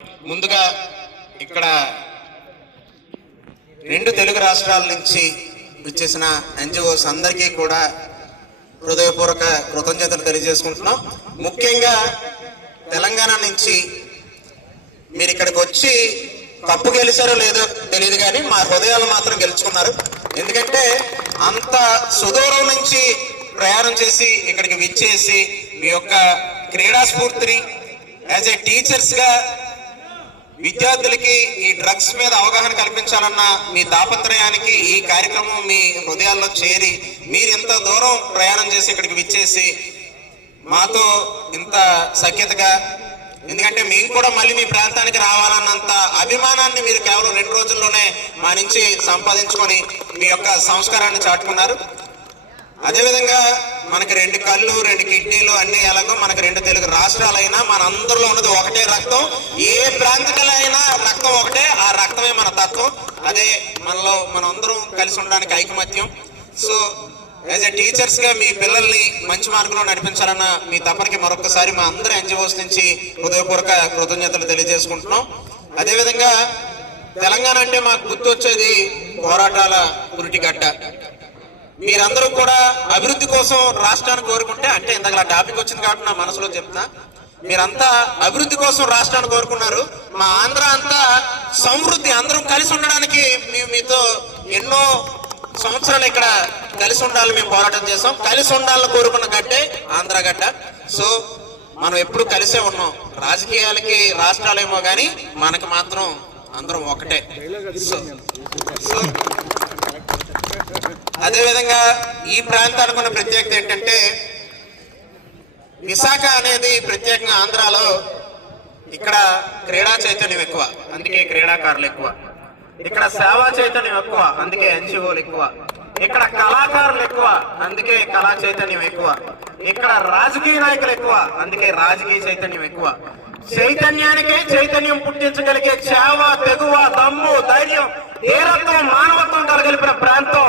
ముందుగా ఇక్కడ రెండు తెలుగు రాష్ట్రాల నుంచి వచ్చేసిన ఎన్జిఓస్ అందరికీ కూడా హృదయపూర్వక కృతజ్ఞతలు తెలియజేసుకుంటున్నాం. ముఖ్యంగా తెలంగాణ నుంచి మీరు ఇక్కడికి వచ్చి కప్పు గెలిచారో లేదో తెలియదు, కానీ మా హృదయాలు మాత్రం గెలుచుకున్నారు. ఎందుకంటే అంత సుదూరం నుంచి ప్రయాణం చేసి ఇక్కడికి విచ్చేసి మీ యొక్క క్రీడా స్ఫూర్తిని యాజ్ ఏ టీచర్స్గా విద్యార్థులకి ఈ డ్రగ్స్ మీద అవగాహన కల్పించాలన్న మీ తాపత్రయానికి ఈ కార్యక్రమం మీ హృదయాల్లో చేరి మీరు ఇంత దూరం ప్రయాణం చేసి ఇక్కడికి విచ్చేసి మాతో ఇంత సఖ్యతగా, ఎందుకంటే మేము కూడా మళ్ళీ మీ ప్రాంతానికి రావాలన్నంత అభిమానాన్ని మీరు కేవలం 2 రోజుల్లోనే మా నుంచి సంపాదించుకొని మీ యొక్క సంస్కారాన్ని చాటుకున్నారు. అదేవిధంగా మనకి 2 కళ్ళు 2 కిడ్నీలు అన్ని ఎలాగో మనకి 2 తెలుగు రాష్ట్రాలైనా మన అందరిలో ఉన్నది ఒకటే రక్తం. ఏ ప్రాంతికలైనా రక్తం ఒకటే, ఆ రక్తమే మన తత్వం. అదే మనలో మనందరం కలిసి ఉండడానికి ఐకమత్యం. సో యాజ్ ఎ టీచర్స్గా మీ పిల్లల్ని మంచి మార్గంలో నడిపించాలన్న మీ తపనకి మరొకసారి మా అందరి ఎన్జిఓస్ నుంచి హృదయపూర్వక కృతజ్ఞతలు తెలియజేసుకుంటున్నాం. అదేవిధంగా తెలంగాణ అంటే మాకు గుర్తొచ్చేది పోరాటాల పురిటిగడ్డ. మీరందరూ కూడా అభివృద్ధి కోసం రాష్ట్రాన్ని కోరుకుంటే, అంటే ఇందాక టాపిక్ వచ్చింది కాబట్టి నా మనసులో చెప్తా, మీరంతా అభివృద్ధి కోసం రాష్ట్రాన్ని కోరుకున్నారు. మా ఆంధ్ర అంతా సమృద్ధి, అందరం కలిసి ఉండడానికి మేము మీతో ఎన్నో సంవత్సరాలు ఇక్కడ కలిసి ఉండాలని మేము పోరాటం చేసాం. కలిసి ఉండాలని కోరుకున్న గడ్డే ఆంధ్ర గడ్డ. సో మనం ఎప్పుడు కలిసే ఉన్నాం. రాజకీయాలకి రాష్ట్రాలేమో కానీ మనకి మాత్రం అందరం ఒకటే. సో అదేవిధంగా ఈ ప్రాంతానికి ఉన్న ప్రత్యేకత ఏంటంటే, విశాఖ అనేది ప్రత్యేకంగా ఆంధ్రాలో ఇక్కడ క్రీడా చైతన్యం ఎక్కువ, అందుకే క్రీడాకారులు ఎక్కువ. ఇక్కడ సేవా చైతన్యం ఎక్కువ, అందుకే ఎన్జిఓలు ఎక్కువ. ఇక్కడ కళాకారులు ఎక్కువ, అందుకే కళా చైతన్యం ఎక్కువ. ఇక్కడ రాజకీయ నాయకులు ఎక్కువ, అందుకే రాజకీయ చైతన్యం ఎక్కువ. చైతన్యానికే చైతన్యం పుట్టించగలిగే సేవ, తెగువ, దమ్ము, ధైర్యం, ధీరత్వం, మానవత్వం కలగలిపిన ప్రాంతం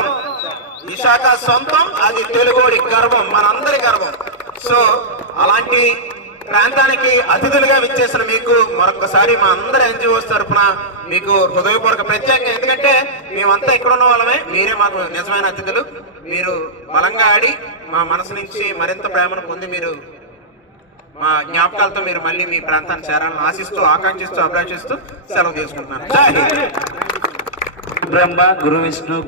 విశాఖ సొంతం. అది తెలుగోడి గర్వం, మనందరి గర్వం. సో అలాంటి ప్రాంతానికి అతిథులుగా విచ్చేసిన మీకు మరొకసారి మా అందరి ఎన్జిఓస్ తరఫున మీకు హృదయపూర్వక ప్రత్యేకంగా, ఎందుకంటే మేమంతా ఇక్కడ ఉన్న వాళ్ళమే, మీరే మాకు నిజమైన అతిథులు. మీరు బలంగా ఆడి మా మనసు నుంచి మరింత ప్రేమను పొంది మీరు మా జ్ఞాపకాలతో మీరు మళ్ళీ మీ ప్రాంతాన్ని చేరాలని ఆశిస్తూ, ఆకాంక్షిస్తూ, అభిలాషిస్తూ సెలవు తీసుకుంటున్నాను. జై హింద్. బ్రహ్మ గురు విష్ణు